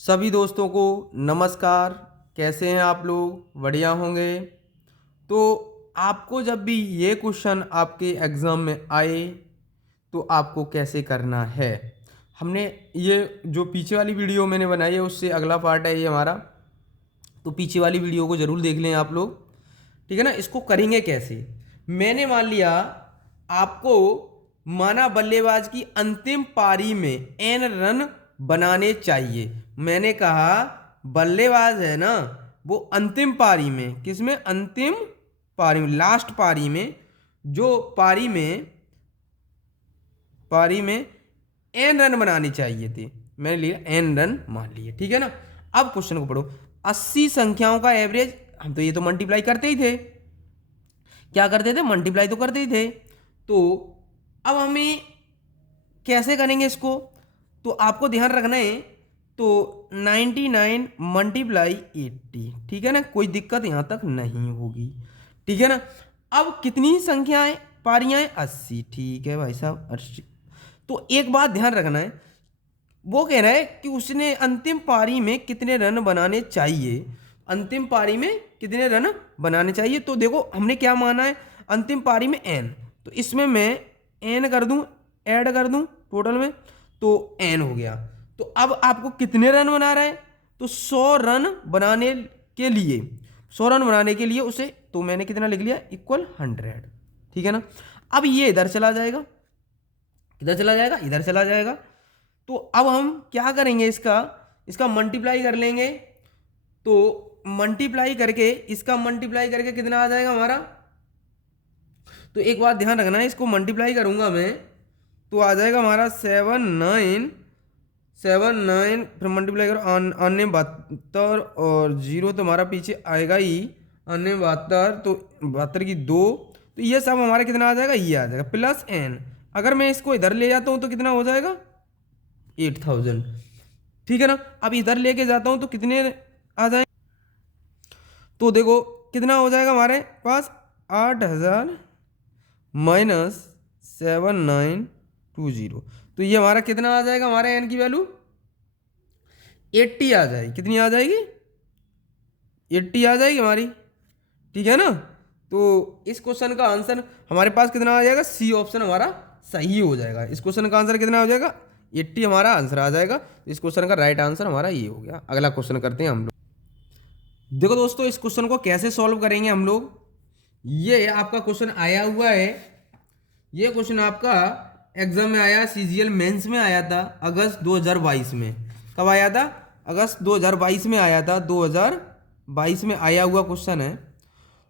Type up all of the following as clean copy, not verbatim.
सभी दोस्तों को नमस्कार। कैसे हैं आप लोग? बढ़िया होंगे। तो आपको जब भी ये क्वेश्चन आपके एग्ज़ाम में आए तो आपको कैसे करना है, हमने ये जो पीछे वाली वीडियो मैंने बनाई है उससे अगला पार्ट है ये हमारा। तो पीछे वाली वीडियो को ज़रूर देख लें आप लोग, ठीक है ना। इसको करेंगे कैसे? मैंने मान लिया आपको माना बल्लेबाज की अंतिम पारी में एन रन बनाने चाहिए। मैंने कहा बल्लेबाज है ना, वो अंतिम पारी में, किसमें? अंतिम पारी में, लास्ट पारी में, जो पारी में एन रन बनाने चाहिए थे। मैंने लिया एन रन मान लिए, ठीक है ना। अब क्वेश्चन को पढ़ो। 80 संख्याओं का एवरेज, हम तो ये तो मल्टीप्लाई करते ही थे। क्या करते थे? मल्टीप्लाई तो करते ही थे। तो अब हमें कैसे करेंगे इसको? तो आपको ध्यान रखना है। तो 99 मल्टीप्लाई 80, ठीक है ना, कोई दिक्कत यहाँ तक नहीं होगी, ठीक है ना। अब कितनी संख्याएं, पारियां हैं? 80, ठीक है भाई साहब, 80। तो एक बात ध्यान रखना है, वो कह रहा है कि उसने अंतिम पारी में कितने रन बनाने चाहिए। अंतिम पारी में कितने रन बनाने चाहिए? तो देखो हमने क्या माना है, अंतिम पारी में एन, तो इसमें मैं एन कर दूं, ऐड कर दूं टोटल में, तो एन हो गया। तो अब आपको कितने रन बना रहा है? तो 100 रन बनाने के लिए, 100 रन बनाने के लिए उसे, तो मैंने कितना लिख लिया, इक्वल 100, ठीक है ना। अब ये इधर चला जाएगा, किधर चला जाएगा? इधर चला जाएगा। तो अब हम क्या करेंगे, इसका इसका मल्टीप्लाई कर लेंगे। तो मल्टीप्लाई करके, इसका मल्टीप्लाई करके कितना आ जाएगा हमारा? तो एक बात ध्यान रखना है, इसको मल्टीप्लाई करूंगा मैं तो आ जाएगा हमारा 7 9, फिर मल्टीप्लाई करो, अन्य 72, और जीरो तो हमारा पीछे आएगा ही, अन्य 72, तो 72 की 2, तो ये सब हमारा कितना आ जाएगा? ये आ जाएगा प्लस एन। अगर मैं इसको इधर ले जाता हूँ तो कितना हो जाएगा? 8000, ठीक है ना। अब इधर लेके जाता हूँ तो कितने आ जाए? तो देखो कितना हो जाएगा हमारे पास, 8000 माइनस 7920, तो ये हमारा कितना आ जाएगा? हमारे एन की वैल्यू 80 आ जाएगी। कितनी आ जाएगी? 80 आ जाएगी हमारी, ठीक है ना। तो इस क्वेश्चन का आंसर हमारे पास कितना आ जाएगा? सी ऑप्शन हमारा सही हो जाएगा। इस क्वेश्चन का आंसर कितना हो जाएगा? 80 हमारा आंसर आ जाएगा। इस क्वेश्चन का राइट आंसर हमारा ये हो गया। अगला क्वेश्चन करते हैं हम लोग। देखो दोस्तों, इस क्वेश्चन को कैसे सॉल्व करेंगे हम लोग। ये आपका क्वेश्चन आया हुआ है, ये क्वेश्चन आपका एग्जाम में आया, सीजीएल मेंस में आया था अगस्त 2022 में। कब आया था? अगस्त 2022 में आया था, 2022 में आया हुआ क्वेश्चन है।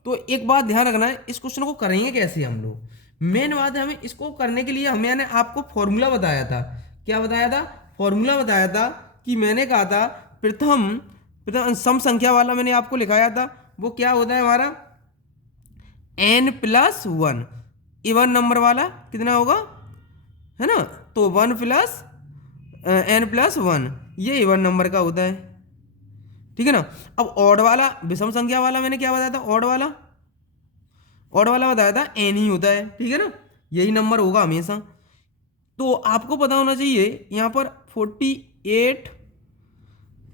तो एक बात ध्यान रखना है, इस क्वेश्चन को करेंगे कैसे हम लोग। मेन बात है, हमें इसको करने के लिए हमने आपको फॉर्मूला बताया था। क्या बताया था? फॉर्मूला बताया था कि मैंने कहा था प्रथम प्रथम सम संख्या वाला मैंने आपको लिखाया था। वो क्या होता है हमारा? n+1। इवन नंबर वाला कितना होगा, है ना। तो 1+n+1, ये इवन नंबर का होता है, ठीक है ना। अब ऑड वाला, विषम संख्या वाला मैंने क्या बताया था? ऑड वाला बताया था एन ही होता है, ठीक है ना। यही नंबर होगा हमेशा। तो आपको पता होना चाहिए यहाँ पर 48,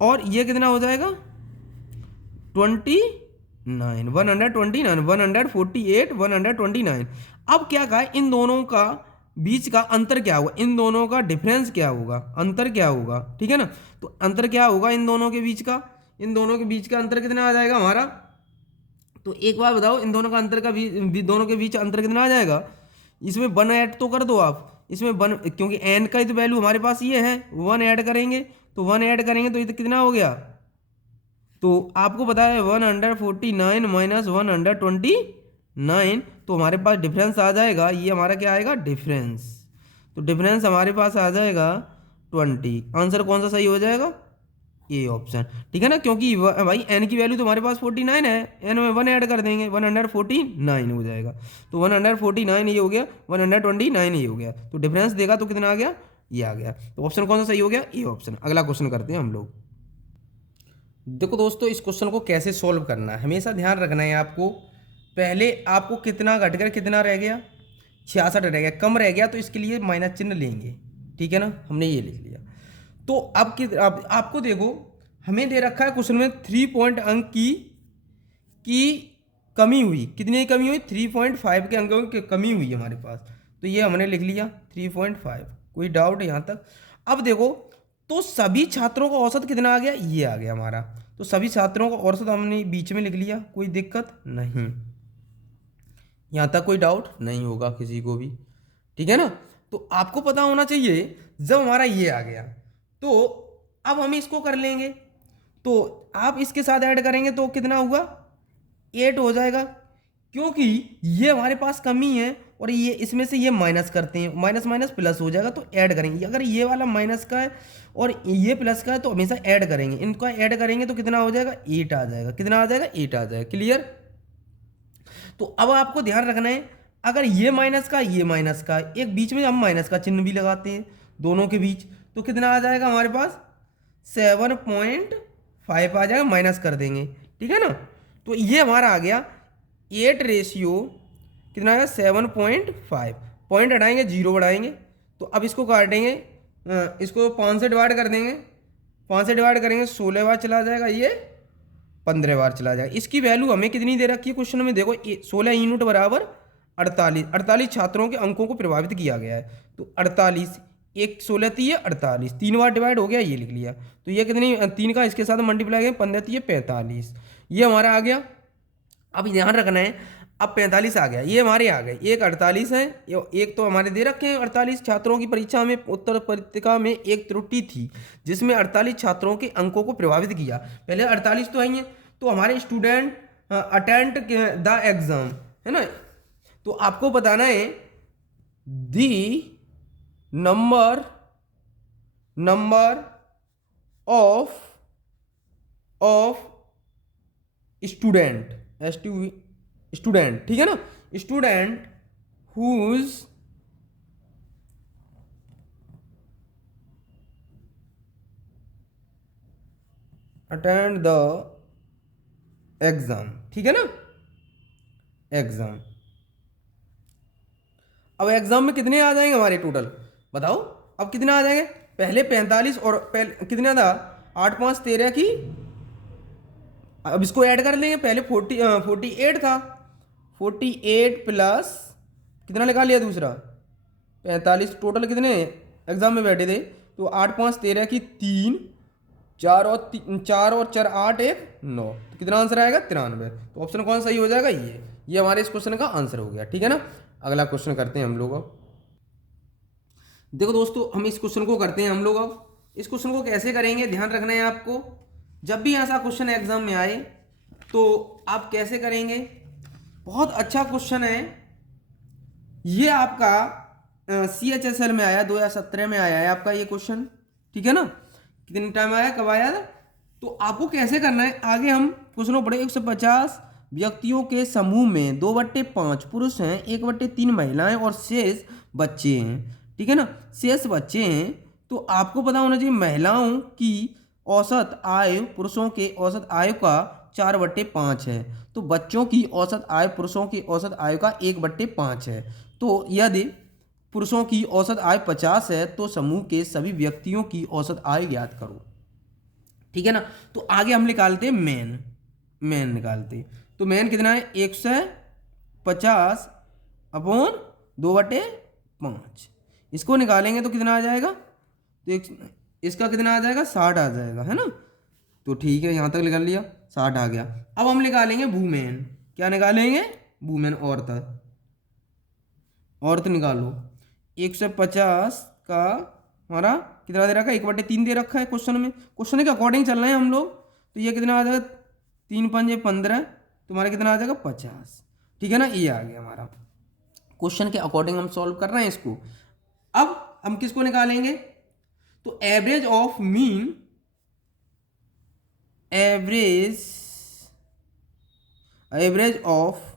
और ये कितना हो जाएगा? 29, 129, 148, 129। अब क्या कहा, इन दोनों का बीच का अंतर क्या होगा, इन दोनों का डिफरेंस क्या होगा, अंतर क्या होगा, ठीक है ना। तो अंतर क्या होगा इन दोनों के बीच का? इन दोनों के बीच का अंतर कितना आ जाएगा हमारा? तो एक बार बताओ, इन दोनों का अंतर का दोनों के बीच अंतर कितना आ जाएगा? इसमें 1 ऐड तो कर दो आप, इसमें 1, क्योंकि एन का ही तो वैल्यू हमारे पास ये है, 1 ऐड करेंगे, तो 1 ऐड करेंगे तो ये तो कितना हो गया? तो आपको पता है 149 माइनस 129, तो हमारे पास डिफरेंस आ जाएगा, ये हमारा क्या आएगा? डिफरेंस। तो डिफरेंस हमारे पास आ जाएगा 20। आंसर कौन सा सही हो जाएगा? ए ऑप्शन, ठीक है ना। क्योंकि भाई एन की वैल्यू तो हमारे पास 49 है, एन में 1 ऐड कर देंगे, 149 हो जाएगा। तो 149 ये हो गया, 129 ये हो गया, तो डिफरेंस देगा तो कितना आ गया? ये आ गया। तो ऑप्शन कौन सा सही हो गया? A option. अगला क्वेश्चन करते हैं हम लोग। देखो दोस्तों, इस क्वेश्चन को कैसे सॉल्व करना है, हमेशा ध्यान रखना है आपको। पहले आपको कितना घटकर कितना रह गया? 66 रह गया, कम रह गया, तो इसके लिए माइनस चिन्ह लेंगे, ठीक है ना। हमने ये लिख लिया। तो अब आपको देखो, हमें दे रखा है क्वेश्चन में 3 पॉइंट अंक की कमी हुई। कितनी की कमी हुई? 3.5 के अंकों की कमी हुई हमारे पास। तो ये हमने लिख लिया 3.5। कोई डाउट यहाँ तक? अब देखो, तो सभी छात्रों का औसत कितना आ गया? ये आ गया हमारा। तो सभी छात्रों का औसत हमने बीच में लिख लिया, कोई दिक्कत नहीं। यहाँ तक कोई डाउट नहीं होगा किसी को भी, ठीक है ना? तो आपको पता होना चाहिए, जब हमारा ये आ गया तो अब हम इसको कर लेंगे। तो आप इसके साथ ऐड करेंगे तो कितना हुआ? 8 हो जाएगा, क्योंकि ये हमारे पास कमी है और ये इसमें से ये माइनस करते हैं, माइनस माइनस प्लस हो जाएगा तो ऐड करेंगे। अगर ये वाला माइनस का है और ये प्लस का है तो हमेशा ऐड करेंगे, इनको ऐड करेंगे तो कितना हो जाएगा? 8 आ जाएगा। कितना आ जाएगा? 8 आ जाएगा। क्लियर? तो अब आपको ध्यान रखना है, अगर ये माइनस का ये माइनस का, एक बीच में हम माइनस का चिन्ह भी लगाते हैं दोनों के बीच, तो कितना आ जाएगा हमारे पास? 7.5 आ जाएगा, माइनस कर देंगे, ठीक है ना? तो ये हमारा आ गया 8 रेशियो कितना आएगा? 7.5। पॉइंट हटाएंगे, जीरो बढ़ाएंगे, तो अब इसको काटेंगे, इसको 5 से डिवाइड कर देंगे। 5 से डिवाइड करेंगे, 16 बार चला जाएगा, ये 15 बार चला जाएगा। इसकी वैल्यू हमें कितनी दे रखी है क्वेश्चन में? देखो 16 यूनिट बराबर 48। 48 छात्रों के अंकों को प्रभावित किया गया है। तो 48, एक 16 तीय 48, 3 बार डिवाइड हो गया, ये लिख लिया। तो ये कितनी? 3 का इसके साथ मल्टीप्लाई किया, 15 तीय 45, ये हमारा आ गया। अब ध्यान रखना है, अब 45 आ गया, ये हमारे आ गए। एक 48 है, एक तो हमारे दे रखे हैं 48 छात्रों की परीक्षा में, उत्तर पत्रिका में एक त्रुटि थी जिसमें 48 छात्रों के अंकों को प्रभावित किया। पहले 48 तो आई है, तो हमारे स्टूडेंट अटेंड द एग्जाम, है ना? तो आपको बताना है the number of student, student, ठीक है ना? Student whose attend the exam, ठीक है ना? एग्जाम, अब एग्जाम में कितने आ जाएंगे हमारे टोटल? बताओ अब कितने आ जाएंगे? पहले 45 और पहले कितना था? 8 5 13 की, अब इसको ऐड कर लेंगे। पहले 48 था, 48 प्लस कितना निकाल लिया दूसरा? 45। टोटल कितने एग्जाम में बैठे थे? तो 8 5 13 की 3, 4 और 4 8 1 9, तो कितना आंसर आएगा? 93। तो ऑप्शन कौन सही हो जाएगा? ये हमारे इस क्वेश्चन का आंसर हो गया, ठीक है ना? अगला क्वेश्चन करते हैं हम लोग। अब देखो दोस्तों, हम इस क्वेश्चन को करते हैं हम लोग। अब इस क्वेश्चन को कैसे करेंगे, ध्यान रखना है आपको। जब भी ऐसा क्वेश्चन एग्जाम में आए तो आप कैसे करेंगे? बहुत अच्छा क्वेश्चन है ये, आपका CHSL में आया, 2017 में आया है आपका ये क्वेश्चन, ठीक है ना? कितने टाइम आया, कब आया था? तो आपको कैसे करना है, आगे हम क्वेश्चन पढ़े। 150 व्यक्तियों के समूह में 2/5 पुरुष हैं, 1/3 महिलाएं और शेष बच्चे हैं, ठीक है ना? शेष बच्चे हैं, तो आपको पता होना चाहिए महिलाओं की औसत आयु पुरुषों के औसत आयु का 4/5 है, तो बच्चों की औसत आयु पुरुषों की औसत आयु का 1/5 है। तो यदि पुरुषों की औसत आयु 50 है तो समूह के सभी व्यक्तियों की औसत आयु ज्ञात करो, ठीक है ना? तो आगे हम निकालते हैं मेन निकालते। तो मेन कितना है? 150 अपॉन 2/5, इसको निकालेंगे तो कितना आ जाएगा? तो इसका कितना आ जाएगा? 60 आ जाएगा, है ना? तो ठीक है, यहाँ तक निकाल लिया, 60 आ गया। अब हम निकालेंगे वुमेन। क्या निकालेंगे? वुमेन, औरत निकालो। 150 का हमारा कितना दे रखा है? 1/3 दे रखा है क्वेश्चन में, क्वेश्चन के अकॉर्डिंग चल रहे हैं हम लोग। तो ये कितना आ जाएगा? 3 5 15, तुम्हारा कितना आ जाएगा? 50, ठीक है ना? ये आ गया हमारा। क्वेश्चन के अकॉर्डिंग हम सॉल्व कर रहे हैं इसको। अब हम किसको निकालेंगे? तो average of mean, average of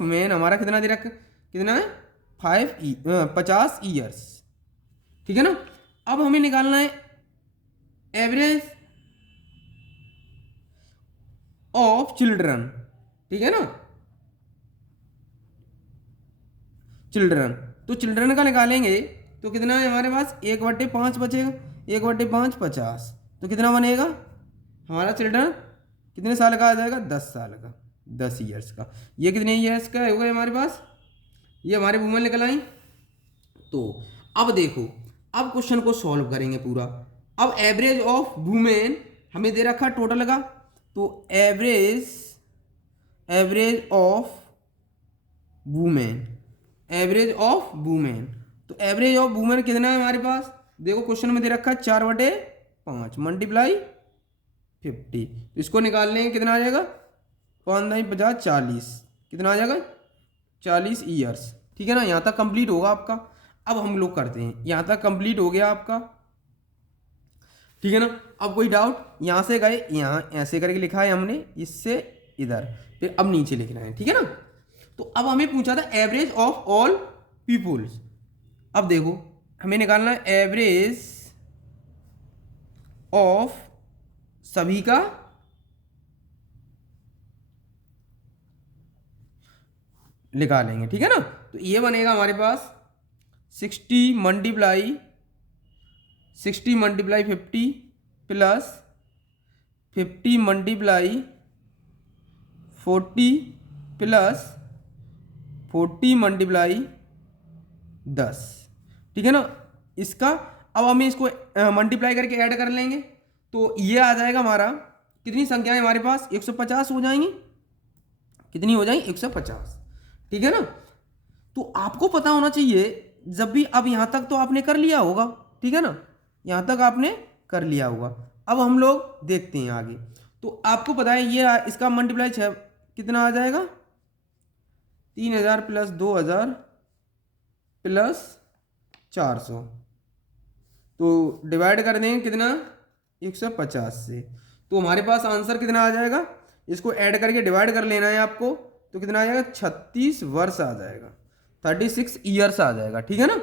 man हमारा कितना दे रखा? कितना है? 50 ईयर्स, ठीक है ना? अब हमें निकालना है एवरेज ऑफ चिल्ड्रन, ठीक है ना? चिल्ड्रन, तो चिल्ड्रन का निकालेंगे तो कितना है हमारे पास, 1/5 बचेगा, 1/5 50, तो कितना बनेगा हमारा चिल्ड्रन, कितने साल का आ जाएगा, 10 साल का, 10 ईयर्स का। ये कितने ईयर्स का होगा हमारे पास, ये हमारे वुमेन निकल आई। तो अब देखो, अब क्वेश्चन को सॉल्व करेंगे पूरा। अब एवरेज ऑफ वुमेन हमें दे रखा टोटल का, तो average of women, average of women, तो एवरेज ऑफ वुमेन कितना है हमारे पास, देखो क्वेश्चन में दे रखा है 4/5 मल्टीप्लाई 50, तो इसको निकाल लेंगे, कितना आ जाएगा, 5×50 40, कितना आ जाएगा 40 ईयर्स। ठीक है ना, यहाँ तक कंप्लीट होगा आपका। अब हम लोग करते हैं, यहाँ तक कंप्लीट हो गया आपका, ठीक है ना। अब कोई डाउट, यहाँ से गए, यहाँ ऐसे करके लिखा है हमने, इससे इधर, फिर अब नीचे लिखना है, ठीक है ना। तो अब हमें पूछा था एवरेज ऑफ ऑल पीपुल्स। अब देखो हमें निकालना है एवरेज ऑफ सभी का, निकालेंगे, ठीक है ना। तो ये बनेगा हमारे पास 60 multiply 50 plus 50 multiply 40 plus 40 multiply 10, ठीक है ना। इसका अब हमें इसको मल्टीप्लाई करके ऐड कर लेंगे, तो ये आ जाएगा हमारा, कितनी संख्याएं हमारे पास, 150 हो जाएंगी, कितनी हो जाएंगी 150, ठीक है ना। तो आपको पता होना चाहिए जब भी, अब यहाँ तक तो आपने कर लिया होगा, ठीक है ना, यहाँ तक आपने कर लिया होगा। अब हम लोग देखते हैं आगे। तो आपको पता है ये इसका मल्टीप्लाई कितना आ जाएगा, 3000 प्लस 2000 प्लस 400, तो डिवाइड कर देंगे कितना 150 से, तो हमारे पास आंसर कितना आ जाएगा, इसको ऐड करके डिवाइड कर लेना है आपको, तो कितना आ जाएगा 36 वर्ष आ जाएगा, 36 ईयर्स आ जाएगा, ठीक है ना।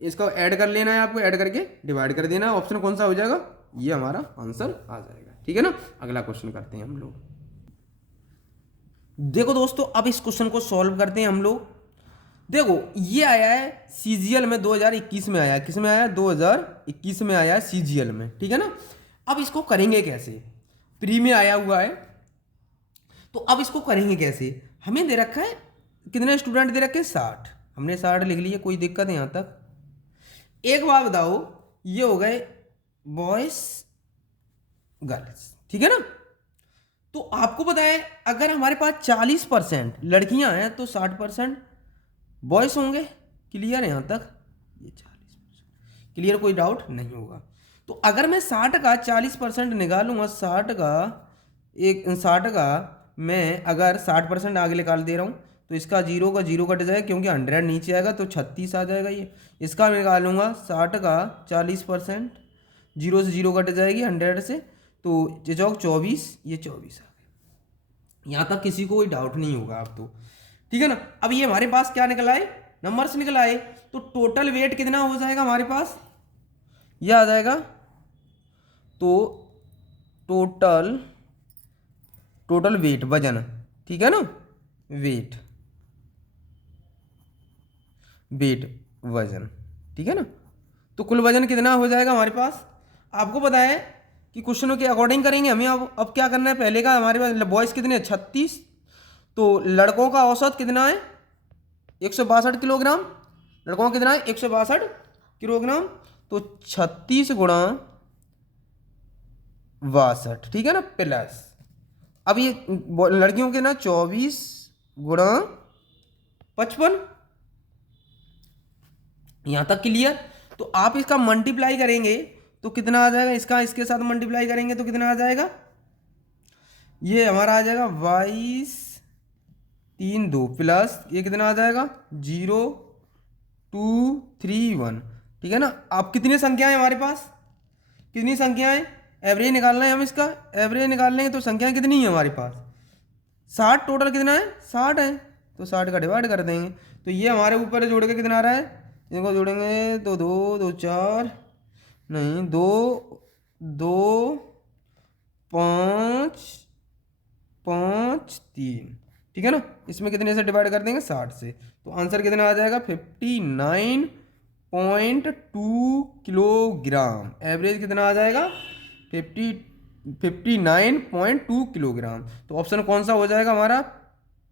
इसको ऐड कर लेना है आपको, ऐड करके डिवाइड कर देना है, ऑप्शन कौन सा हो जाएगा, ये हमारा आंसर आ जाएगा, ठीक है ना। अगला क्वेश्चन करते हैं हम लोग। देखो दोस्तों, अब इस क्वेश्चन को सॉल्व करते हैं हम लोग। देखो ये आया है सीजीएल में 2021 में आया है, किस में आया है 2021 में आया है सीजीएल में, ठीक है ना। अब इसको करेंगे कैसे, प्री में आया हुआ है, तो अब इसको करेंगे कैसे, हमें दे रखा है कितने स्टूडेंट दे रखे हैं 60, हमने 60 लिख लिए, कोई दिक्कत है यहाँ तक। एक बात बताओ, ये हो गए बॉयज गर्ल्स, ठीक है ना। तो आपको पता है अगर हमारे पास 40% लड़कियां हैं तो 60% बॉयज होंगे, क्लियर है यहाँ तक, ये 40% क्लियर, कोई डाउट नहीं होगा। तो अगर मैं 60 का 40% निकालूंगा, 60 का मैं अगर 60% आगे निकाल दे रहा हूँ, तो इसका 0 का 0 कट जाएगा, क्योंकि 100 नीचे आएगा तो 36 आ जाएगा ये। इसका मैं निकालूंगा 60 का 40%, 0 से 0 कट जाएगी 100 से, तो ये चौक 24, ये 24 आ गया। यहाँ तक किसी को कोई डाउट नहीं होगा आप तो, ठीक है ना। अब ये हमारे पास क्या निकला है, नंबर्स निकल आए, तो टोटल वेट कितना हो जाएगा हमारे पास, यह आ जाएगा, तो टोटल वेट वजन, ठीक है ना, वेट वजन, ठीक है ना। तो कुल वजन कितना हो जाएगा हमारे पास, आपको पता है कि क्वेश्चनों के अकॉर्डिंग करेंगे हमें। अब क्या करना है, पहले का हमारे पास बॉयज़ कितने 36, तो लड़कों का औसत कितना है 162 किलोग्राम, लड़कों का कितना है 162 किलोग्राम, तो 36 गुणा 62, ठीक है ना, प्लस अब ये लड़कियों के ना 24 गुणा 55, यहाँ तक क्लियर। तो आप इसका मल्टीप्लाई करेंगे तो कितना आ जाएगा, इसका इसके साथ मल्टीप्लाई करेंगे तो कितना आ जाएगा, ये हमारा आ जाएगा 22 3 2 प्लस ये कितना आ जाएगा 0 2 3 1, ठीक है ना। अब कितनी संख्याएं हमारे पास, कितनी संख्याएं, एवरेज निकालना है हम, इसका एवरेज निकाल लेंगे तो संख्याएं कितनी है हमारे पास 60, टोटल कितना है 60 है, तो 60 का डिवाइड कर देंगे, तो ये हमारे ऊपर जोड़ के कितना आ रहा है, इनको जोड़ेंगे तो 2 2 4 नहीं 2 2 5 5 3, ठीक है ना। इसमें कितने से डिवाइड कर देंगे 60 से, तो आंसर कितना आ जाएगा 59 किलोग्राम। एवरेज कितना आ जाएगा 59.2 किलोग्राम। तो ऑप्शन कौन सा हो जाएगा हमारा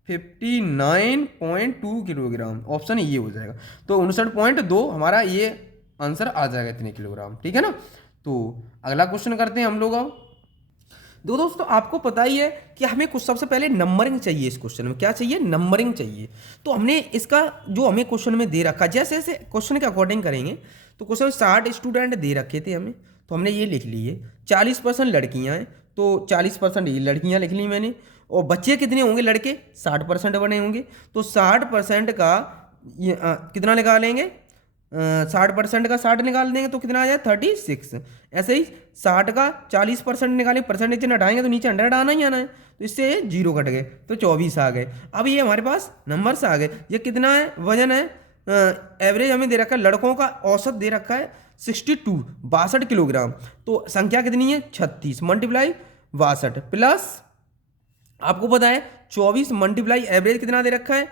59.2 किलोग्राम, ऑप्शन ये हो जाएगा। तो 59.2 हमारा ये आंसर आ जाएगा इतने किलोग्राम, ठीक है ना। तो अगला क्वेश्चन करते हैं हम लोग। अब दो दोस्तों आपको पता ही है कि हमें कुछ सबसे पहले नंबरिंग चाहिए। इस क्वेश्चन में क्या चाहिए, नंबरिंग चाहिए। तो हमने इसका जो हमें क्वेश्चन में दे रखा, जैसे जैसे क्वेश्चन के अकॉर्डिंग करेंगे। तो क्वेश्चन में 60 स्टूडेंट दे रखे थे हमें, तो हमने ये लिख लिए। 40% लड़कियां हैं, तो 40% ये लड़कियां लिख ली मैंने। और बच्चे कितने होंगे, लड़के 60% बने होंगे। तो 60% का कितना निकालेंगे, 60% का 60 निकाल देंगे तो कितना आ जाए 36। ऐसे ही 60 का 40% निकालेंगे, परसेंटेज हटाएंगे तो नीचे 100 आना ही आना है। तो इससे 0 कट गए तो 24 आ गए। अब ये हमारे पास नंबर्स आ गए। ये कितना है, वजन है, एवरेज हमें दे रखा है, लड़कों का औसत दे रखा है 62 किलोग्राम। तो संख्या कितनी है 36 मल्टीप्लाई 62 प्लस आपको पता है 24 मल्टीप्लाई एवरेज कितना दे रखा है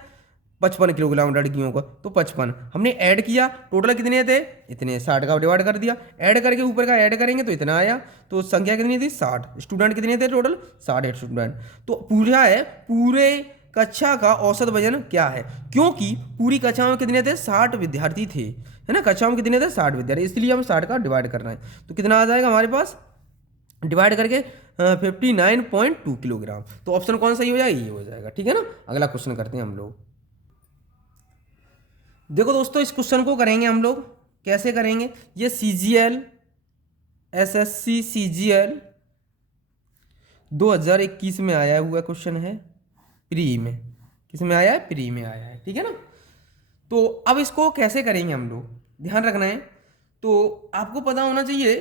55 किलोग्राम लड़कियों का। तो 55 हमने ऐड किया, टोटल कितने थे इतने, 60 का डिवाइड कर दिया, ऐड करके ऊपर का ऐड करेंगे तो इतना आया। तो संख्या कितनी थी 60, स्टूडेंट कितने थे टोटल 60 स्टूडेंट। तो पूछा है पूरे कक्षा का औसत वजन क्या है, क्योंकि पूरी कक्षा में कितने थे 60 विद्यार्थी थे, है ना। कक्षा में कितने थे 60 विद्यार्थी, इसलिए हम 60 का डिवाइड कर रहे हैं। तो कितना आ जाएगा हमारे पास डिवाइड करके 59.2 किलोग्राम। तो ऑप्शन कौन सा ही हो जाएगा, ये हो जाएगा, ठीक है ना। अगला क्वेश्चन करते हैं हम लोग। देखो दोस्तों इस क्वेश्चन को करेंगे हम लोग, कैसे करेंगे, ये CGL SSC CGL 2021 में आया हुआ क्वेश्चन है, प्री में, किस में आया है, प्री में आया है, ठीक है ना। तो अब इसको कैसे करेंगे हम लोग, ध्यान रखना है। तो आपको पता होना चाहिए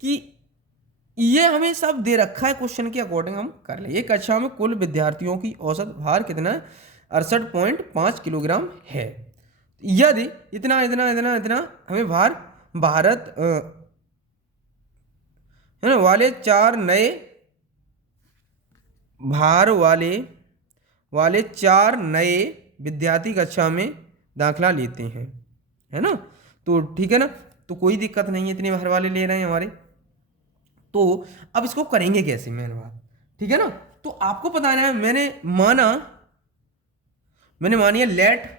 कि ये हमें सब दे रखा है, क्वेश्चन के अकॉर्डिंग हम कर ले। एक कक्षा में कुल विद्यार्थियों की औसत भार कितना है 68.5 किलोग्राम है। यदि इतना इतना इतना इतना हमें भार भारत है ना वाले 4 नए भार वाले 4 नए विद्यार्थी कक्षा में दाखिला लेते हैं, है ना। तो ठीक है ना, तो कोई दिक्कत नहीं है, इतने भार वाले ले रहे हैं हमारे। तो अब इसको करेंगे कैसे, मेन बात, ठीक है ना। तो आपको बताना है, मैंने मानिए लेट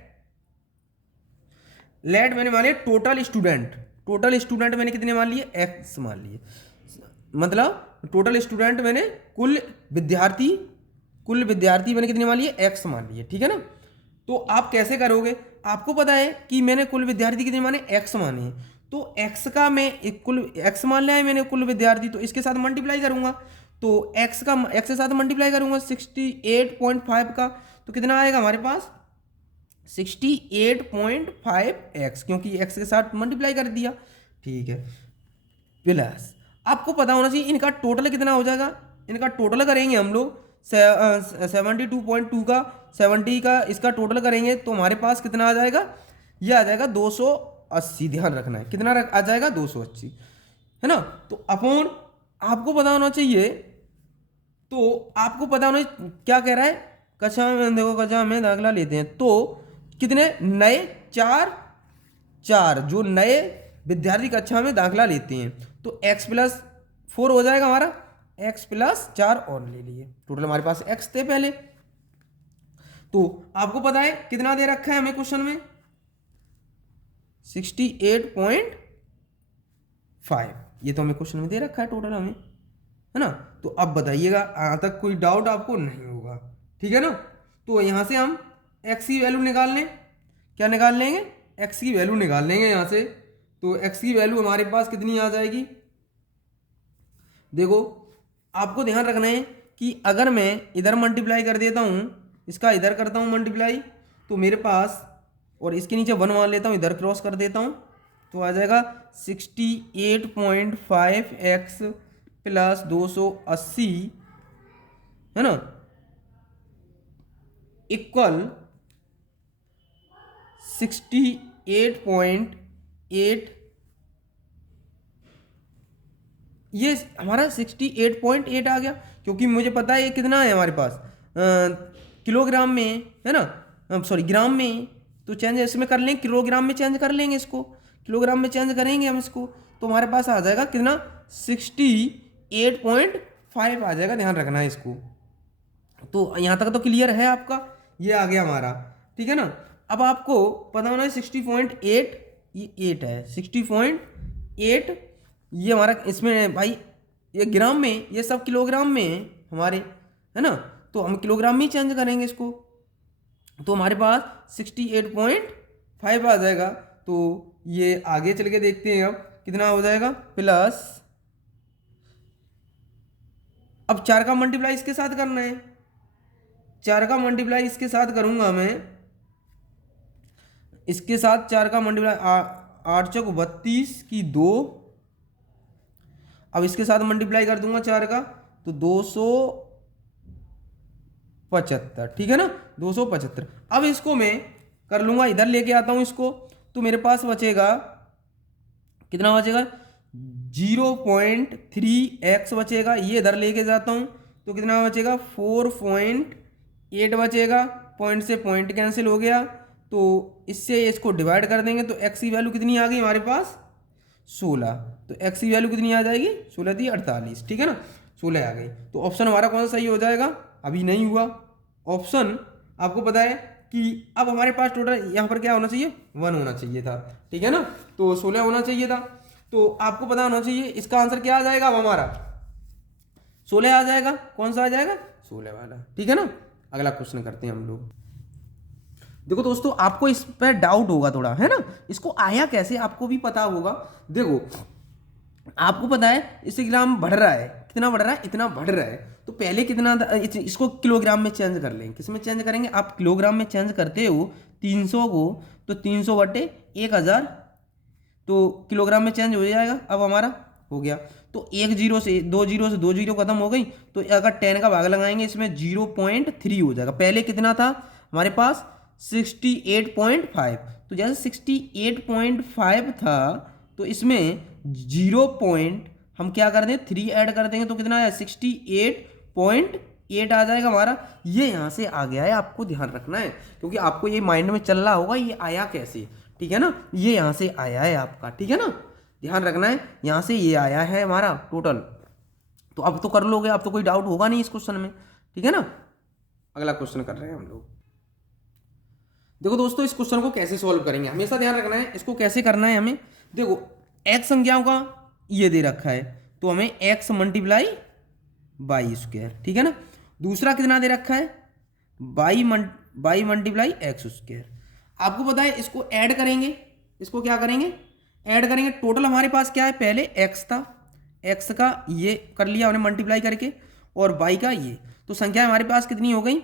मैंने मानिए टोटल स्टूडेंट मैंने कितने मान लिए x मान लिए, मतलब टोटल स्टूडेंट मैंने कुल विद्यार्थी मैंने कितने मान लिए x मान लिए, ठीक है ना। तो आप कैसे करोगे, आपको पता है कि मैंने कुल विद्यार्थी कितने माने x माने हैं। तो x का मैं कुल x मान लिया है मैंने कुल विद्यार्थी, तो इसके साथ मल्टीप्लाई करूंगा। तो x के साथ मल्टीप्लाई करूंगा 68.5 का, तो कितना आएगा हमारे पास 68.5x, क्योंकि x के साथ मल्टीप्लाई कर दिया, ठीक है। प्लस आपको पता होना चाहिए इनका टोटल कितना हो जाएगा, इनका टोटल करेंगे हम लोग 72.2 का 70 का इसका टोटल करेंगे तो हमारे पास कितना आ जाएगा, ये आ जाएगा 280। ध्यान रखना है कितना आ जाएगा 280, है ना। तो अपॉन आपको पता होना चाहिए, तो आपको पता होना क्या कह रहा है, कक्षा में देखो कक्षा में दाखिला लेते हैं तो कितने नए 4 जो नए विद्यार्थी कक्षा में दाखिला लेते हैं, तो x+4 हो जाएगा हमारा, x+4 और ले लिए, टोटल हमारे पास x थे पहले। तो आपको पता है कितना दे रखा है हमें क्वेश्चन में 68.5, ये तो हमें क्वेश्चन में दे रखा है टोटल हमें, है ना। तो अब बताइएगा यहाँ तक कोई डाउट आपको नहीं होगा, ठीक है ना। तो यहाँ से हम x की वैल्यू निकाल लें, क्या निकाल लेंगे, x की वैल्यू निकाल लेंगे यहाँ से। तो x की वैल्यू हमारे पास कितनी आ जाएगी, देखो आपको ध्यान रखना है कि अगर मैं इधर मल्टीप्लाई कर देता हूँ, इसका इधर करता हूँ मल्टीप्लाई, तो मेरे पास, और इसके नीचे 1 मान लेता हूँ, इधर क्रॉस कर देता हूँ, तो आ जाएगा 68.5x + 280, है ना, इक्वल 68.8, ये हमारा 68.8 आ गया, क्योंकि मुझे पता है ये कितना है हमारे पास किलोग्राम में, है ना, सॉरी ग्राम में, तो चेंज इसमें कर लेंगे, किलोग्राम में चेंज कर लेंगे इसको, किलोग्राम में चेंज करेंगे हम इसको, तो हमारे पास आ जाएगा कितना 68.5 आ जाएगा, ध्यान रखना है इसको। तो यहाँ तक तो क्लियर है आपका, ये आ गया हमारा, ठीक है ना। अब आपको पता होना है 60.8 ये 8 है, 60.8 ये हमारा इसमें भाई ये ग्राम में, ये सब किलोग्राम में है हमारे, है ना। तो हम किलोग्राम में ही चेंज करेंगे इसको, तो हमारे पास 68.5 आ जाएगा। तो ये आगे चल के देखते हैं अब कितना हो जाएगा, प्लस अब 4 का मल्टीप्लाई इसके साथ करना है, 4 का मल्टीप्लाई इसके साथ करूंगा मैं, इसके साथ 4 का मल्टीप्लाई 8 चौक 32 की 2, अब इसके साथ मल्टीप्लाई कर दूंगा 4 का तो 275, ठीक है ना, 275। अब इसको मैं कर लूंगा, इधर लेके आता हूं इसको, तो मेरे पास बचेगा कितना बचेगा 0.3x बचेगा, ये इधर लेके जाता हूं तो कितना बचेगा 4.8 बचेगा, पॉइंट से पॉइंट कैंसिल हो गया, तो इससे इसको डिवाइड कर देंगे तो x की वैल्यू कितनी आ गई हमारे पास 16, तो x की वैल्यू कितनी आ जाएगी 16 थी 48, ठीक है ना, 16 आ गई। तो ऑप्शन हमारा कौन सा सही हो जाएगा, अभी नहीं हुआ ऑप्शन, आपको पता है कि अब हमारे पास टोटल यहाँ पर क्या होना चाहिए 1 होना चाहिए था, ठीक है ना, तो 16 होना चाहिए था। तो आपको पता होना चाहिए इसका आंसर क्या आ जाएगा, अब हमारा 16 आ जाएगा, कौन सा आ जाएगा 16 वाला, ठीक है ना। अगला क्वेश्चन करते हैं हम लोग। देखो दोस्तों आपको इस पर डाउट होगा थोड़ा, है ना, इसको आया कैसे आपको भी पता होगा। देखो आपको पता है इससे ग्राम बढ़ रहा है, कितना बढ़ रहा है, इतना बढ़ रहा है, तो पहले कितना इसको किलोग्राम में चेंज कर लेंगे, किस में चेंज करेंगे, आप किलोग्राम में चेंज करते हो 300 को, तो 300 बटे 1000, तो किलोग्राम में चेंज हो जाएगा। अब हमारा हो गया, तो 1 जीरो से 2 जीरो से 2 जीरो खत्म हो गई, तो अगर 10 का भाग लगाएंगे इसमें 0.3 हो जाएगा। पहले कितना था हमारे पास 68.5, तो जैसे 68.5 था तो इसमें 0 पॉइंट हम क्या कर दें 3 ऐड कर देंगे, तो कितना है 68.8 आ जाएगा हमारा। ये यहाँ से आ गया है, आपको ध्यान रखना है, क्योंकि आपको ये माइंड में चल रहा होगा ये आया कैसे, ठीक है ना, ये यहाँ से आया है आपका, ठीक है ना, ध्यान रखना है, यहाँ से ये आया है हमारा टोटल। तो अब तो कर लोगे, अब तो कोई डाउट होगा नहीं इस क्वेश्चन में, ठीक है ना। अगला क्वेश्चन कर रहे हैं हम लोग। देखो दोस्तों इस क्वेश्चन को कैसे सॉल्व करेंगे, हमेशा ध्यान रखना है इसको कैसे करना है हमें। देखो x संख्याओं का ये दे रखा है, तो हमें x मल्टीप्लाई बाई स्क्वायर, ठीक है ना। दूसरा कितना दे रखा है बाई मल्टीप्लाई एक्स स्क्वायर। आपको पता है इसको ऐड करेंगे, इसको क्या करेंगे ऐड करेंगे। टोटल हमारे पास क्या है, पहले x था, x का ये कर लिया हमने मल्टीप्लाई करके, और y का ये, तो संख्या हमारे पास कितनी हो गई।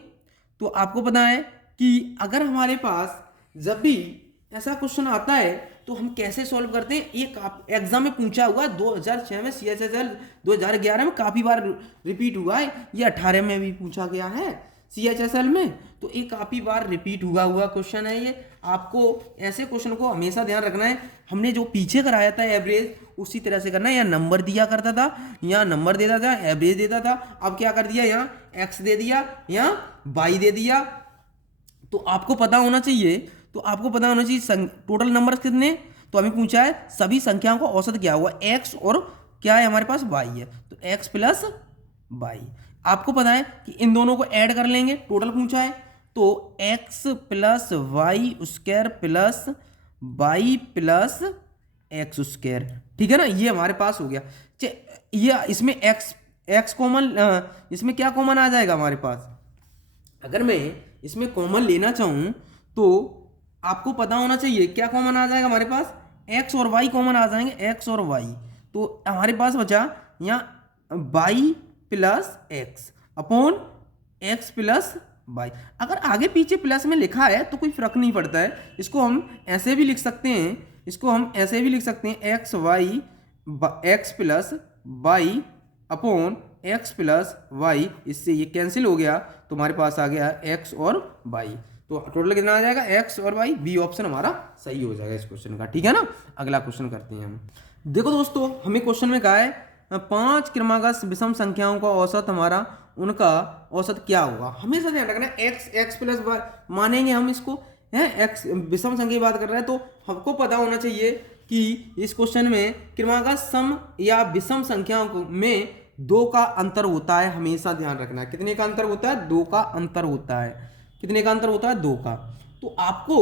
तो आपको पता है कि अगर हमारे पास जब भी ऐसा क्वेश्चन आता है तो हम कैसे सॉल्व करते हैं, ये एग्जाम में पूछा हुआ 2006 में, CHSL 2011 में काफ़ी बार रिपीट हुआ है, ये 18 में भी पूछा गया है CHSL में, तो ये काफ़ी बार रिपीट हुआ क्वेश्चन है ये। आपको ऐसे क्वेश्चन को हमेशा ध्यान रखना है, हमने जो पीछे कराया था एवरेज उसी तरह से करना है। यहाँ नंबर दिया करता था, यहाँ नंबर देता था, एवरेज देता था, अब क्या कर दिया यहाँ x दे दिया, यहाँ y दे दिया। तो आपको पता होना चाहिए, टोटल नंबर कितने, तो हमें पूछा है सभी संख्याओं का औसत क्या हुआ, x और क्या है हमारे पास y है, तो x प्लस y। आपको पता है कि इन दोनों को ऐड कर लेंगे, टोटल पूछा है, तो x plus Y square plus y plus X square, ठीक है ना, ये हमारे पास हो गया। ये इसमें x कॉमन, इसमें क्या कॉमन आ जाएगा हमारे पास, अगर मैं इसमें कॉमन लेना चाहूँ तो आपको पता होना चाहिए क्या कॉमन आ जाएगा हमारे पास, x और y कॉमन आ जाएंगे, x और y, तो हमारे पास बचा यहाँ y plus X upon X plus Y. अगर आगे पीछे प्लस में लिखा है तो कोई फर्क नहीं पड़ता है, इसको हम ऐसे भी लिख सकते हैं, X Y X plus Y upon X plus Y, इससे ये कैंसिल हो गया, तो हमारे पास आ गया एक्स और वाई, तो टोटल कितना आ जाएगा एक्स और वाई, बी ऑप्शन हमारा सही हो जाएगा इस क्वेश्चन का, ठीक है ना। अगला क्वेश्चन करते हैं हम। देखो दोस्तों हमें क्वेश्चन में कहा है 5 क्रमागत विषम संख्याओं का औसत हमारा, उनका औसत क्या होगा। हमेशा ध्यान रखना एक्स प्लस वाई मानेंगे हम इसको, है एक्स विषम संख्या की बात कर रहे हैं, तो हमको पता होना चाहिए कि इस क्वेश्चन में क्रमागत सम या विषम संख्याओं में 2 का अंतर होता है, हमेशा ध्यान रखना है। कितने का अंतर होता है? 2 का अंतर होता है। कितने का अंतर होता है? 2 का। तो आपको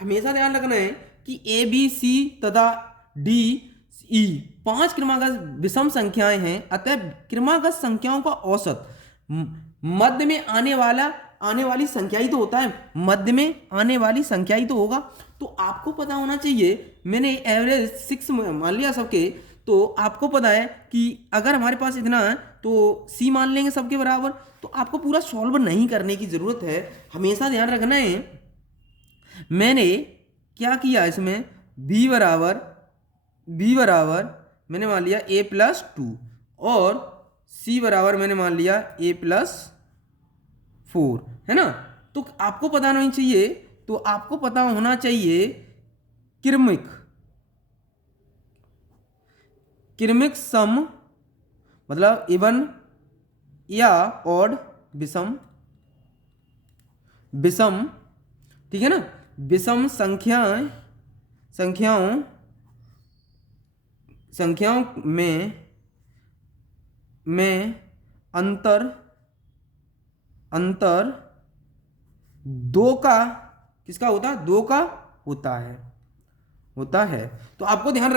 हमेशा ध्यान रखना है कि ए बी सी तथा डी ई 5 क्रमागत विषम संख्याएं हैं, अतः क्रमागत संख्याओं का औसत मध्य में आने वाली संख्या ही तो होता है, मध्य में आने वाली संख्या ही तो होगा। तो आपको पता होना चाहिए, मैंने एवरेज 6 मान लिया सबके, तो आपको पता है कि अगर हमारे पास इतना है तो सी मान लेंगे सबके बराबर। तो आपको पूरा सॉल्व नहीं करने की ज़रूरत है, हमेशा ध्यान रखना है। मैंने क्या किया इसमें, b बराबर मैंने मान लिया a+2 और c बराबर मैंने मान लिया a+4, है ना। तो आपको पता नहीं चाहिए, तो आपको पता होना चाहिए क्रमिक सम, मतलब इवन या ऑड विषम, ठीक है ना। विषम संख्याओं में अंतर 2 का किसका होता है? 2 का होता है। तो आपको ध्यान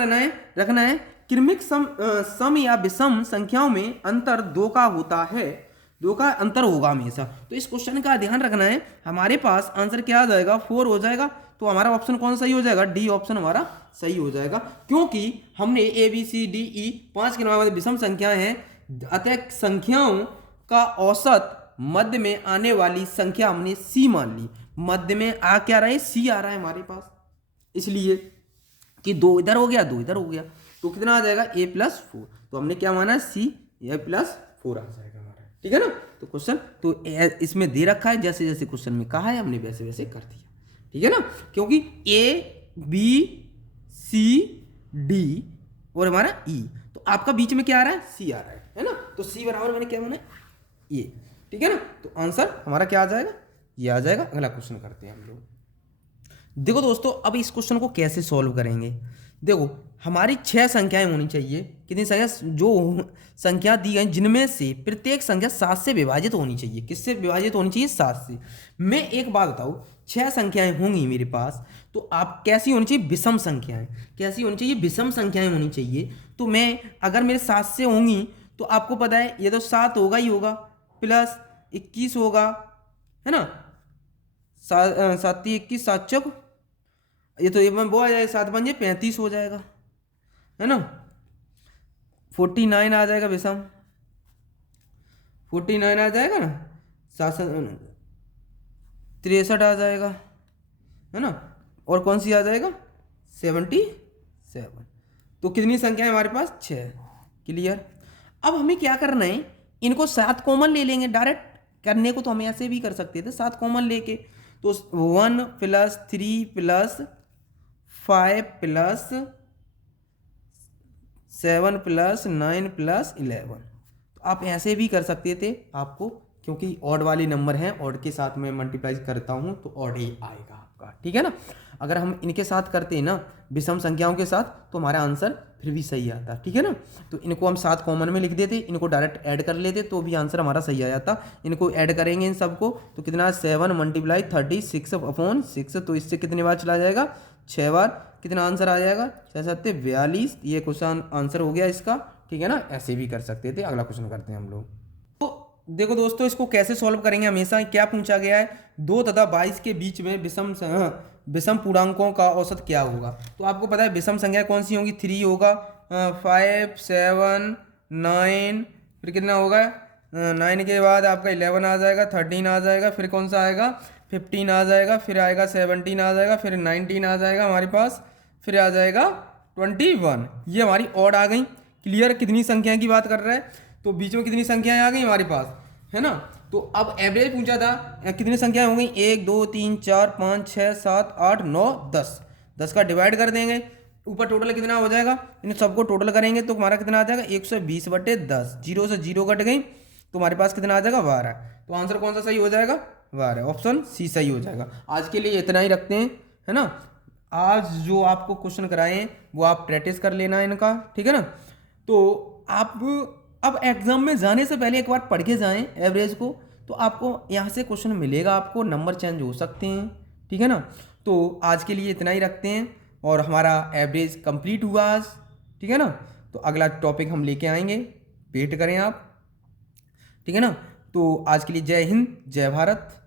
रखना है क्रमिक सम या विषम संख्याओं में अंतर 2 का होता है, 2 का अंतर होगा हमेशा। तो इस क्वेश्चन का ध्यान रखना है। हमारे पास आंसर क्या आ जाएगा? 4 हो जाएगा। तो हमारा ऑप्शन कौन सही हो जाएगा? डी ऑप्शन हमारा सही हो जाएगा, क्योंकि हमने A B C D E 5 क्रमागत विषम संख्याएं हैं, अतः संख्याओं का औसत मध्य में आने वाली संख्या हमने सी मान ली। मध्य में आ क्या रहा है? सी आ रहा है हमारे पास, इसलिए कि 2 इधर हो गया, 2 इधर हो गया, तो कितना आ जाएगा? a+4। तो हमने क्या माना? सी a+4 आ जाएगा हमारा, ठीक है ना। तो क्वेश्चन तो इसमें दे रखा है, जैसे जैसे क्वेश्चन में कहा है हमने वैसे वैसे कर दिया, ठीक है ना। क्योंकि ए बी सी डी और हमारा ई, तो आपका बीच में क्या आ रहा है? सी आ रहा है ना। तो सी बराबर मैंने क्या माना? ये, ठीक है ना। तो आंसर हमारा क्या आ जाएगा? ये आ जाएगा। अगला क्वेश्चन करते हैं हम लोग। देखो दोस्तों, अब इस क्वेश्चन को कैसे सॉल्व करेंगे। देखो, हमारी 6 संख्याएं होनी चाहिए। कितनी संख्या? जो संख्या दी गई जिनमें से प्रत्येक संख्या 7 से विभाजित होनी चाहिए। किससे विभाजित होनी चाहिए? 7 से। मैं एक बात बताऊँ, 6 संख्याएं होंगी मेरे पास, तो आप कैसी होनी चाहिए? विषम संख्याएं। कैसी होनी चाहिए? विषम संख्याएं होनी चाहिए। तो मैं अगर मेरे 7 से होंगी तो आपको पता है ये तो 7 होगा ही होगा, प्लस 21 होगा, है ना। 7 21 7 चौक, ये तो वो आ जाएगा, 7 5 35 हो जाएगा, है ना। 49 आ जाएगा विषम, 49 आ जाएगा ना। 63 आ जाएगा, है ना। और कौन सी आ जाएगा? 77। तो कितनी संख्या है हमारे पास? 6। क्लियर। अब हमें क्या करना है, इनको 7 कॉमन ले लेंगे। डायरेक्ट करने को तो हम ऐसे भी कर सकते थे, 7 कॉमन लेके। तो 1 + 3 + 5 + 7 + 9 + 11। तो आप ऐसे भी कर सकते थे, आपको क्योंकि ऑड वाले नंबर हैं, ऑड के साथ में मल्टीप्लाई करता हूं तो ऑड ही आएगा आपका, ठीक है ना। अगर हम इनके साथ करते हैं ना, विषम संख्याओं के साथ, तो हमारा आंसर फिर भी सही आता, ठीक है ना। तो इनको हम 7 कॉमन में लिख देते, इनको डायरेक्ट ऐड कर लेते तो भी आंसर हमारा सही आ जाता। इनको ऐड करेंगे इन सबको, तो कितना? 7 × 36/6। तो इससे कितने बार चला जाएगा? 6 बार। कितना आंसर आ जाएगा? 6 7 42। ये क्वेश्चन आंसर हो गया इसका, ठीक है ना। ऐसे भी कर सकते थे। अगला क्वेश्चन करते हैं हम लोग। तो देखो दोस्तों, इसको कैसे सॉल्व करेंगे। हमेशा क्या पूछा गया है? 2 तथा 22 के बीच में विषम पूर्णांकों का औसत क्या होगा। तो आपको पता है विषम संख्या कौन सी होगी? 3 होगा, 5 7 9, फिर कितना होगा? 9 के बाद आपका 11 आ जाएगा, 13 आ जाएगा, फिर कौन सा आएगा? 15 आ जाएगा, फिर आएगा 17 आ जाएगा, फिर 19 आ जाएगा हमारे पास, फिर आ जाएगा 21। ये हमारी ऑड आ गई। क्लियर। कितनी संख्या की बात कर रहे हैं, तो बीच में कितनी संख्याएं आ गई हमारे पास, है ना। तो अब एवरेज पूछा था, कितनी संख्याएं हो गई? 1 2 3 4 5 6 7 8 9 10। 10 का डिवाइड कर देंगे, ऊपर टोटल कितना हो जाएगा? इन सबको टोटल करेंगे तो हमारा कितना आ जाएगा? 120/10। 0 से 0 कट गई तो हमारे पास कितना आ जाएगा? 12। तो आंसर कौन सा सही हो जाएगा? 12। ऑप्शन सी सही हो जाएगा। आज के लिए इतना ही रखते हैं, है ना। आज जो आपको क्वेश्चन कराए हैं वो आप प्रैक्टिस कर लेना इनका, ठीक है ना। तो आप अब एग्जाम में जाने से पहले एक बार पढ़ के जाएं एवरेज को, तो आपको यहाँ से क्वेश्चन मिलेगा, आपको नंबर चेंज हो सकते हैं, ठीक है ना। तो आज के लिए इतना ही रखते हैं और हमारा एवरेज कंप्लीट हुआ आज, ठीक है ना। तो अगला टॉपिक हम लेके आएंगे, वेट करें आप, ठीक है ना। तो आज के लिए जय हिंद, जय भारत।